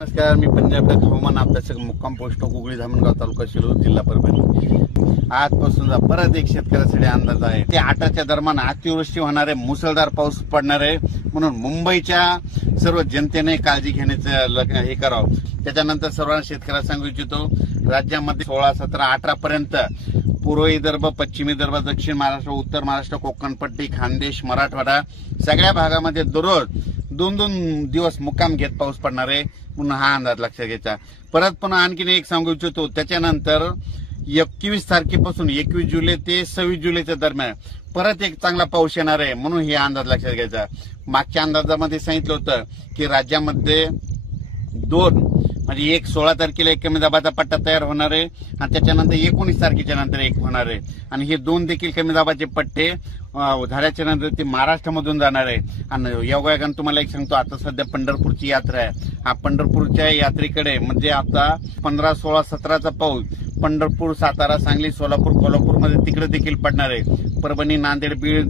नमस्कार, मी पंजाब हवामान अभ्यासक मुक्काम पोस्ट कुगळी धामणगाव तालुका शिरूर जिल्हा परभणी। आजपासून परत एक शेतकऱ्यासाठी अंदाज आहे ते 8च्या दरम्यान अतिवृष्टी होणार आहे, मुसळधार पाऊस पडणार आहे, म्हणून मुंबईच्या सर्व जनतेने काळजी घेण्याचं हे करावं। त्याच्यानंतर सर्व शेतकऱ्यांना सांगू इच्छितो, राज्यामध्ये 16, 17, 18 पर्यंत पूर्व विदर्भ, पश्चिम विदर्भ, दक्षिण महाराष्ट्र, उत्तर महाराष्ट्र, कोकणपट्टी, खानदेश, मराठवाडा सगळ्या भागामध्ये दररोज 2-2 दिवस मुक्काम घेत पाऊस पडणार आहे, म्हणून हा अंदाज लक्षात घ्यायचा। परत पुन्हा आणखीन एक सांगू इच्छितो, त्याच्यानंतर 21 तारखेपासून 21 जुलै ते 26 जुलैच्या दरम्यान परत एक चांगला पाऊस येणार आहे, म्हणून हे अंदाज लक्षात घ्यायचा। मागच्या अंदाजामध्ये सांगितलं होतं की राज्यामध्ये 2 म्हणजे एक 16 तारखेला एक कमी दाबाचा पट्टा तयार होणार आहे आणि त्याच्यानंतर 19 तारखेच्या नंतर एक होणार आहे, आणि हे 2 देखील कमी दाबाचे पट्टे झाल्याच्या नंतर ते महाराष्ट्रामधून जाणार आहे। आणि योगायोगाने तुम्हाला एक सांगतो, आता सध्या पंढरपूरची यात्रा आहे। हा पंढरपूरच्या यात्रेकडे म्हणजे आता 15, 16, 17चा पाऊस पंढरपूर, सातारा, सांगली, सोलापूर, कोल्हापूरमध्ये तिकडे देखील पडणार आहे। परभणी, नांदेड, बीड,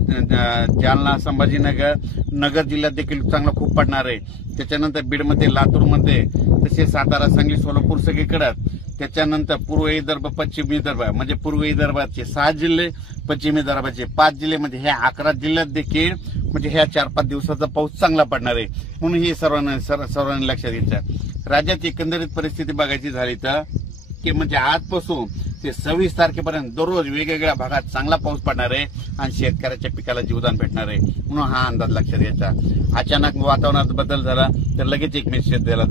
जालना, संभाजीनगर, नगर जिल्ह्यात देखील चांगला खूप पडणार आहे। त्याच्यानंतर बीडमध्ये, लातूरमध्ये, तसेच सातारा, सांगली, सोलापूर सगळीकडे। त्याच्यानंतर पूर्व विदर्भ, पश्चिम विदर्भ म्हणजे पूर्व विदर्भाचे 6 जिल्हे, पश्चिम विदर्भाचे 5 जिल्हे, म्हणजे ह्या 11 जिल्ह्यात देखील म्हणजे ह्या 4-5 दिवसाचा पाऊस चांगला पडणार आहे, म्हणून हे सर्वांनी लक्षात घ्यायचं। राज्यात एकंदरीत परिस्थिती बघायची झाली तर की म्हणजे आजपासून ते 26 तारखेपर्यंत दररोज वेगवेगळ्या भागात चांगला पाऊस पडणार आहे आणि शेतकऱ्याच्या पिकाला जीवदान भेटणार आहे, म्हणून हा अंदाज लक्षात घ्यायचा। अचानक वातावरणात बदल झाला तर लगेच एक मेसेज दिला